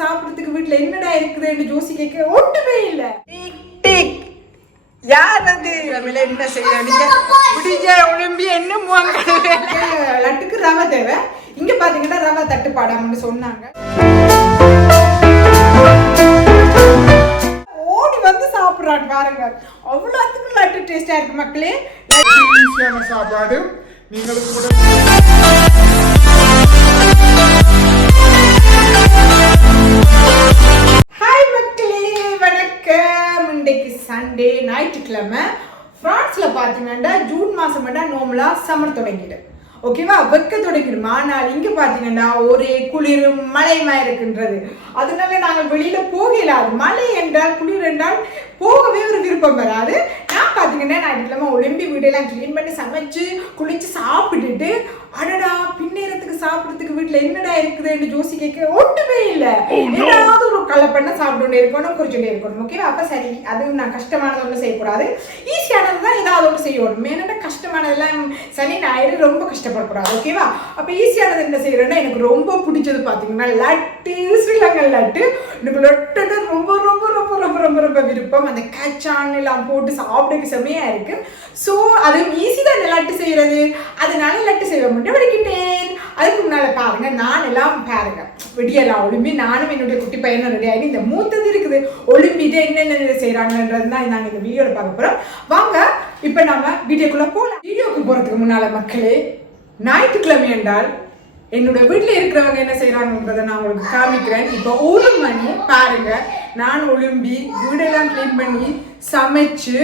சாப்பிடுறதுக்கு வீட்டுல என்னடா இருக்குதுன்னு ஜோசி கேட்க ஒட்டுமே இல்ல. யார் அது என்ன செய்யறீங்க? ஒலிம்பி என்ன லட்டுக்கு ரவை தேவை. இங்க பாத்தீங்கன்னா ரவை தட்டுப்பாடாமன்னு சொன்னாங்க. ஓடி வந்து சாப்பிடுறாங்க பாருங்க. அவ்வளவுக்கு லட்டு டேஸ்டா இருக்கு மக்களே. சாப்பாடு நீங்களுக்கு கூட சண்டே ஞாயிற்றுக்கிழமை பிரான்ஸ்ல பாத்தீங்கன்னா ஜூன் மாசம் நோம்பலா சம்மர் தொடங்கிடு. ஓகேவா, வெக்க தொடங்கிடும். ஆனால் இங்க பாத்தீங்கன்னா ஒரே குளிரும் மழையுமா இருக்கின்றது. அதனால நாங்கள் வெளியில போகலாது. மழை என்றால் குளிர் என்றால் போகவே ஒரு விருப்பம் வராது. நான் பாத்தீங்கன்னா ஞாயிற்றுக்கிழமை ஒலிம்பி வீடெல்லாம் கிளீன் பண்ணி சமைச்சு குளிச்சு சாப்பிட்டுட்டு அடடா பின்னேரத்துக்கு சாப்பிடுறதுக்கு வீட்டுல என்னடா இருக்குதுன்னு ஜோசி கேட்க ஒட்டுமே இல்லை. ஏதாவது ஒரு கலை பண்ண சாப்பிட்டு இருக்கணும், குறிச்சுட்டே இருக்கணும். ஓகேவா, அப்ப சரி அதுவும் நான் கஷ்டமானது ஒன்றும் செய்யக்கூடாது, ஈஸியானது தான் ஏதாவது ஒன்று செய்யணும். ஏன்னா கஷ்டமானதெல்லாம் சனி ஞாயிறு ரொம்ப கஷ்டப்படக்கூடாது. ஓகேவா, அப்ப ஈஸியானது என்ன செய்யறேன்னா எனக்கு ரொம்ப பிடிச்சது பாத்தீங்கன்னா லட்டு, ஸ்ரீலங்கா லட்டு. எனக்கு லட்டு ரொம்ப ரொம்ப ரொம்ப ரொம்ப ரொம்ப ரொம்ப விருப்பம். அந்த கச்சான் எல்லாம் போட்டு சாப்பிடுறதுக்கு செம்மையா இருக்கு. ஸோ அது ஈஸி தான் லட்டு செய்யறது. அதனால லட்டு செய்ய முடியும் விடுக்கிட்டேன். அதுக்கு முன்னால பாருங்க, நான் எல்லாம் பாருங்க விடியெல்லாம் ஒலிம்பி நானும் என்னுடைய குட்டி பையனும் ரெடி ஆகி இந்த மூத்தது இருக்குது ஒலிம்பிட்டு என்னென்ன செய்யறாங்கன்றது தான் நாங்கள் இந்த வீடியோல பார்க்க போறோம். வாங்க இப்ப நாம வீடியோக்குள்ள போகலாம். வீடியோக்கு போறதுக்கு முன்னால மக்களே, ஞாயிற்றுக்கிழமை என்றால் என்னோட வீட்டில் இருக்கிறவங்க என்ன செய்யறாங்கன்றதை நான் உங்களுக்கு காமிக்கிறேன். இப்போ 1 மணி பாருங்க, நான் ஒலிம்பி வீடெல்லாம் கிளீன் பண்ணி சமைச்சு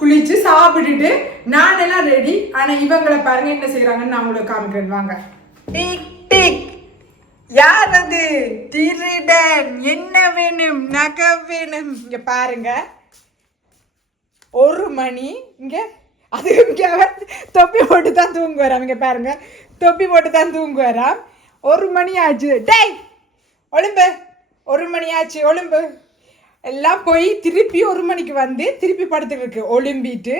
குளிச்சு சாப்பிட்டுட்டு நான் எல்லாம் ரெடி. ஆனா இவங்களை பாருங்க என்ன செய்யறாங்கன்னு நான் உங்களுக்கு காமிக்கிறேன். வாங்க. டிக் டிக், யார் அது? திருடன். என்ன வேணும்? நகை வேணும். இங்க பாருங்க 1 மணி. இங்க அது இங்க தொப்பி போட்டு தான் தூங்குவாராம். இங்க பாருங்க தொப்பி போட்டு தான் தூங்குவாராம். 1 மணி ஆச்சு. டேய் ஒளிம்பு, 1 மணி ஆச்சு ஒளிம்பு. எல்லாம் போய் திருப்பி 1 மணிக்கு வந்து திருப்பி படுத்துட்டு இருக்கு. ஒலிம்பிட்டு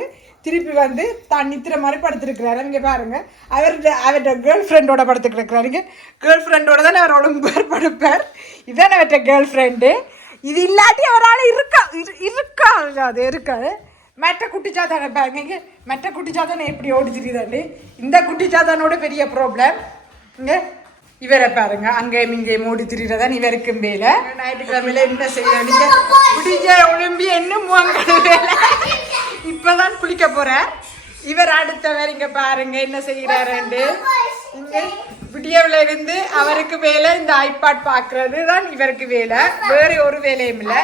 திருப்பி வந்து தான் நித்திர மாதிரி படுத்துருக்கிறாரு. இங்கே பாருங்க, அவர்கிட்ட கேர்ள் ஃப்ரெண்டோட படுத்துட்டு இருக்கிறாருங்க. கேர்ள் ஃப்ரெண்டோட தானே அவர் ஒலிம்பார் படுப்பார். இதுதானே அவர்கிட்ட கேர்ள் ஃப்ரெண்டு. இது இல்லாட்டி அவரால் இருக்கா அது இருக்காது. மெட்ட குட்டிச்சாத்தானே பாருங்க, இங்கே மெட்ட குட்டிச்சாத்தானே எப்படி ஓடி தெரியுதாண்டு. இந்த குட்டிச்சாத்தானோட பெரிய ப்ராப்ளம் இங்கே இவரை பாருங்க, அங்கே இங்கே மூடி திரிறதான் இவருக்கும் வேலை. ஞாயிற்றுக்கிழமையில என்ன செய்யறீங்க? குடிஞ்ச ஒலிம்பி என்ன வேலை. இப்பதான் குளிக்க போற இவர். அடுத்தவர் இங்க பாருங்க என்ன செய்யறாரு. இங்க விடியவுல இருந்து அவருக்கு வேலை இந்த ஐபாட் பாக்குறது தான் இவருக்கு வேலை. வேற ஒரு வேலையும் இல்லை.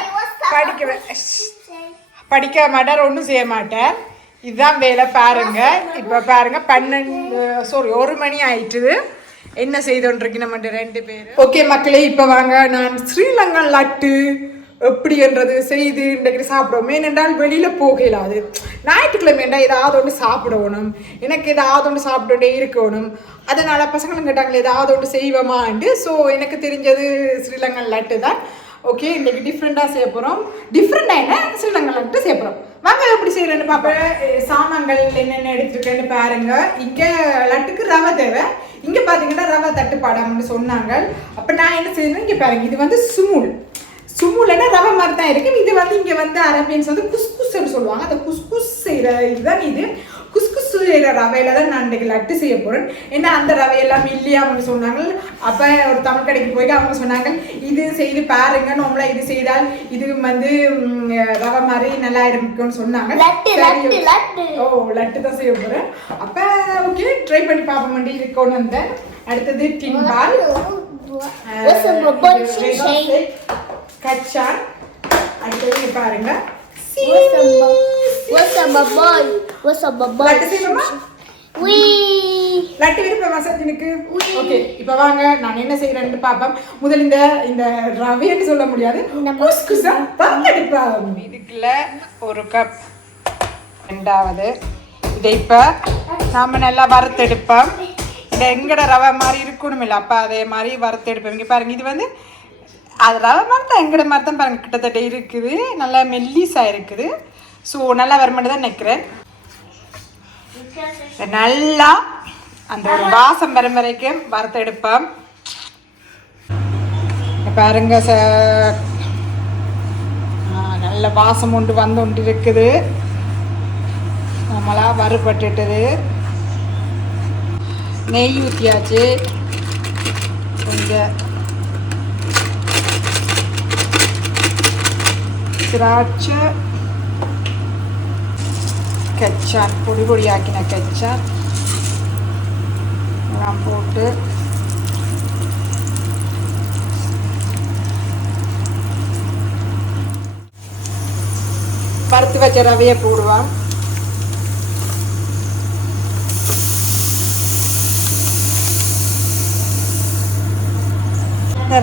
படிக்க மாட்டார், ஒன்றும் செய்ய மாட்டார். இதுதான் வேலை பாருங்க. இப்ப பாருங்க 1 மணி ஆயிட்டுது. என்ன செய்தோன்றிருக்கு நம்ம 2 பேர். ஓகே மக்களே, இப்போ வாங்க நான் ஸ்ரீலங்கா லட்டு எப்படின்றது செய்து இன்றைக்கு சாப்பிடுவோம். ஏனென்றால் வெளியில போகலாது. ஞாயிற்றுக்கிழமை என்றால் ஏதாவது ஒன்று சாப்பிடணும், எனக்கு ஏதாவது ஒன்று சாப்பிட்டுட்டே இருக்கணும். அதனால பசங்களும் கேட்டாங்களே ஏதாவது ஒன்று செய்வோமாண்டு. ஸோ எனக்கு தெரிஞ்சது ஸ்ரீலங்கா லட்டு தான். ஓகே, இன்றைக்கி டிஃப்ரெண்ட்டாக செய்ய போகிறோம். டிஃப்ரெண்டாக என்ன ஸ்ரீலங்கா லட்டு செய்ய போகிறோம். வாங்க எப்படி செய்யறேன்னு பார்ப்பேன். சாமான்கள் என்னென்ன எடுத்துருக்கேன்னு பாருங்க. இங்கே லட்டுக்கு ரவை தேவை. இங்கே பார்த்தீங்கன்னா ரவை தட்டுப்பாடாமன்னு சொன்னாங்க. அப்போ நான் என்ன செய்யணும், இங்கே பாருங்க, இது வந்து சுமுல்னா ரவை மாதிரி தான் இருக்கு. இது வந்து இங்கே வந்து அரேபியன்ஸ் வந்து குஸ்குஸ்ன்னு சொல்லுவாங்க. அந்த குஸ்குஸ் செய்கிற இதுதான் இது. குஸ்குஸ் செய்கிற ரவையில தான் நான் இன்றைக்கு லட்டு செய்ய போகிறேன். ஏன்னா அந்த ரவையெல்லாம் இல்லையான்னு சொன்னாங்க. அப்போ ஒரு தமிழ் கடைக்கு போய் அவங்க சொன்னாங்க, இது செய்து பாருங்க, நம்மளா இது செய்தால் இது வந்து ரவை மாதிரி நல்லா இருக்குன்னு சொன்னாங்க. ஓ லட்டு தான் செய்ய போகிறேன். அப்போ ஓகே ட்ரை பண்ணி பார்ப்போம். வண்டி இருக்கணும். அந்த அடுத்தது டின்பால், கச்சான், அடுத்தது பாருங்க லட்டு விருப்பமா சஜனுக்கு. ஓகே, இப்ப வாங்க நான் என்ன செய்யறேன்னு பாப்போம். முதல் இந்த ரவைன்னு சொல்ல முடியாது, குஸ்குஸா வறுத்தெடுப்போம். இதுக்குள்ள 1 கப். ரெண்டாவது இதை இப்ப நாம நல்லா வறுத்தெடுப்போம். இந்த எங்கட ரவை மாதிரி இருக்கணும் இல்லை, அப்ப அதே மாதிரி வறுத்தெடுப்போம். இங்க பாருங்க, இது வந்து அது ரவை மாதிரி தான் எங்கட மாதிரி தான் பாருங்க கிட்டத்தட்ட இருக்குது. நல்லா மெல்லிஸா இருக்குது. ஸோ நல்லா வரமாட்டு தான் நினைக்கிறேன். நல்லா அந்த ஒரு வாசம் வரும் வரைக்கும் வறுத்தெடுப்போம். பாருங்க நல்ல வாசம் ஒன்று வந்து இருக்குது. நம்மளா வறுபட்டுட்டது. நெய் ஊற்றியாச்சு. கொஞ்சம் திராட்சை, கச்சான் பொடி பொடியாக்கின கச்சான் எல்லாம் போட்டு வறுத்து வச்ச ரவையை போடுவோம்.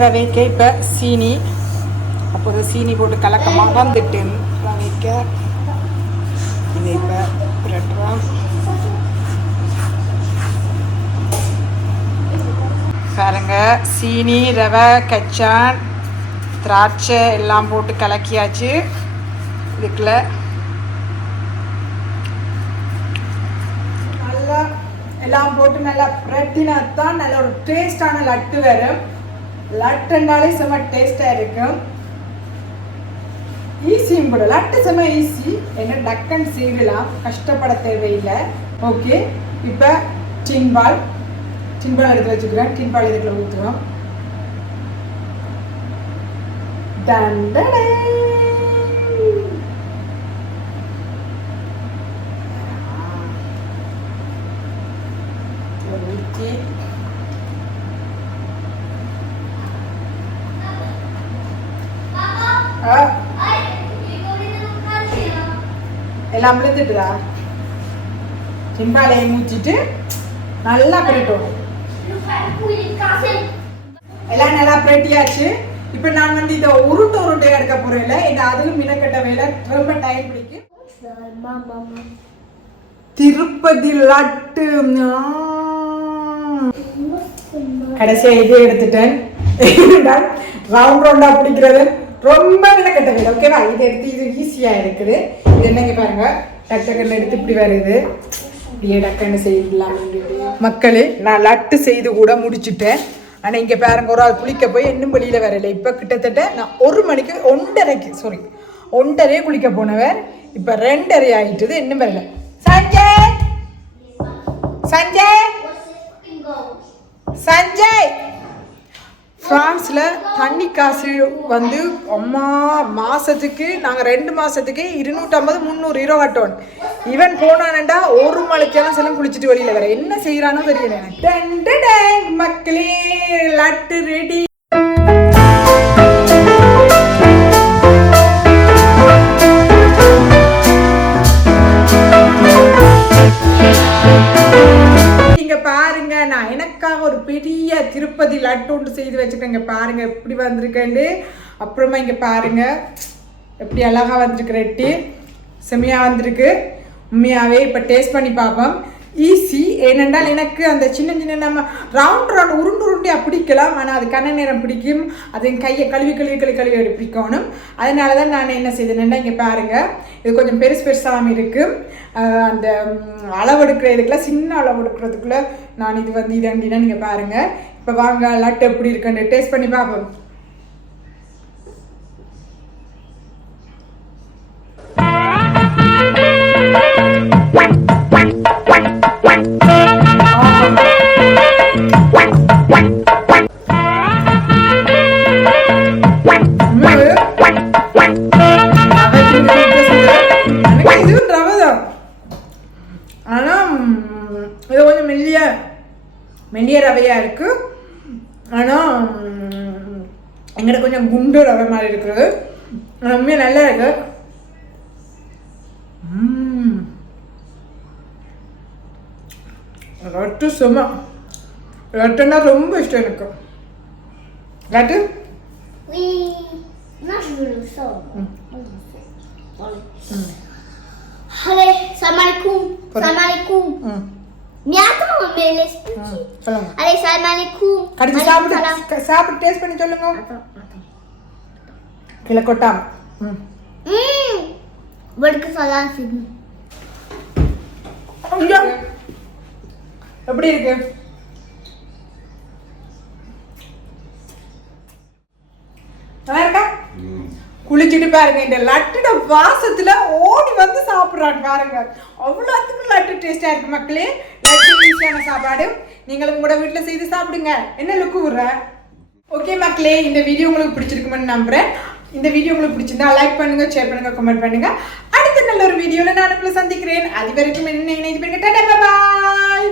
ரவைக்கு இப்போ சீனி, அப்போது சீனி போட்டு கலக்கமாக வந்துட்டு ரவைக்க இதை இப்போ புரட்டுறோம். பாருங்க, சீனி, ரவை, கச்சான், திராட்சை எல்லாம் போட்டு கலக்கியாச்சு. இதுக்குள்ள நல்லா எல்லாம் போட்டு நல்லா புரட்டினா தான் நல்ல ஒரு டேஸ்டான லட்டு வரும். லட்டுனாலே செம்ம டேஸ்டாக இருக்கும். ஈஸியும் கூட லட்டு செம்ம ஈஸி. என்ன டக்குன்னு செய்யலாம், கஷ்டப்பட தேவையில்லை. ஓகே, இப்போ டின்பால் எடுத்து வச்சுக்கிறேன். டின்பால் இதுக்குள்ள ஊற்றுவோம். தண்டனை ஊற்றி எல்லாம் விழுந்துட்டுதா. சின்பாலையை ஊற்றிட்டு நல்லா பிரட்டணும். எல்லாம் நல்லா பிரட்டியாச்சு. இப்போ நான் வந்து இதை உருட்டை எடுக்க போறேன். இல்லை இந்த அதுவும் மினக்கட்ட வேலை ரொம்ப டைம் பிடிக்கும். திருப்பதி லட்டு கடைசியா இதே எடுத்துட்டேன். ரவுண்ட் ரவுண்டா பிடிக்கிறது ரொம்ப மினக்கட்ட வேலை. ஓகேவா? இதை எடுத்து இது ஈஸியா இருக்குது. இது என்னங்க பாருங்க, டக்குன்னு எடுத்து இப்படி வருது. இப்படியே டக்குன்னு செய்யலாம். மக்களே, நான் லட்டு செய்து கூட முடிச்சுட்டேன். ஆனால் இங்கே பாருங்க, ஒரு ஆள் குளிக்க போய் இன்னும் வெளியில் வரல. இப்போ கிட்டத்தட்ட நான் 1 மணிக்கு 1:30 குளிக்க போனவர். இப்போ 2:30 ஆகிட்டுது, இன்னும் வரல. சஞ்சய் பிரான்ஸில் தண்ணி காசு வந்து அம்மா மாதத்துக்கு நாங்கள் 2 மாதத்துக்கு 250-300 யூரோ கட்டோம். இவன் போனானண்டா 1 மணிக்கெல்லாம் செல்லம் குளிச்சுட்டு வெளியில் வர என்ன செய்கிறானோ தெரியல எனக்கு. மக்களே, லட்டு ரெடி. பாருங்க, நான் எனக்காக ஒரு பெரிய திருப்பதி லட்டு ஒன்று செய்து வச்சுக்கேங்க. பாருங்க எப்படி வந்திருக்கேன்னு. அப்புறமா இங்க பாருங்க எப்படி அழகா வந்திருக்கு. ரெட்டி செம்மையா வந்திருக்கு. உண்மையாவே இப்போ டேஸ்ட் பண்ணி பார்ப்போம். ஈஸி. ஏனென்றால் எனக்கு அந்த சின்ன நம்ம ரவுண்ட் உருண்டையாக பிடிக்கலாம். ஆனால் அது கண்ண நேரம் பிடிக்கும். அது என் கையை கழுவி பிடிக்கணும். அதனால தான் நான் என்ன செய்தேன்னா, இங்கே பாருங்கள், இது கொஞ்சம் பெருசாகவும் இருக்குது. அந்த அளவெடுக்கிற இதுக்குள்ள சின்ன அளவெடுக்கிறதுக்குள்ள நான் இது வந்து இதண்டினா நீங்கள் பாருங்கள். இப்போ வாங்க லட்டு எப்படி இருக்குன்னு டேஸ்ட் பண்ணி பார்ப்போம். இது கொஞ்சம் மெல்லிய ரவையாக இருக்குது. ஆனால் எங்கிட்ட கொஞ்சம் குண்டு ரவை மாதிரி இருக்குது. ரொம்ப நல்லா இருக்கு. லட்டு சும்மா லட்டுன்னா ரொம்ப இஷ்டம் எனக்கு. Laddu Allez, salam alaikum. Salam alaikum. Mais attends, mais laisse petit. Allez, salam alaikum. கடிச்சு சாப்பிட்டு டேஸ்ட் பண்ணி சொல்லுங்க. கிள கொட்டாம். வடக்கு சலாம் சிங். எப்படி இருக்கு? நல்லா இருக்கா? குளிச்சுட்டு பாருங்க, இந்த லட்டோட வாசத்துல ஓடி வந்து சாப்பிடுறாங்க பாருங்க. அவ்வளோத்துக்கும் லட்டு டேஸ்டா இருக்கு மக்களே. லட்டு ஈஸியான சாப்பாடு, நீங்களும் கூட வீட்டுல செய்து சாப்பிடுங்க. என்ன லுக்கு விடுற? ஓகே மக்களே, இந்த வீடியோ உங்களுக்கு பிடிச்சிருக்குமென்னு நம்புறேன். இந்த வீடியோ உங்களுக்கு பிடிச்சிருந்தா லைக் பண்ணுங்க, ஷேர் பண்ணுங்க, கமெண்ட் பண்ணுங்க. அடுத்த நல்ல ஒரு வீடியோல நான் உங்களை சந்திக்கிறேன். அது வரைக்கும் என்ன நினைச்சு பாய்.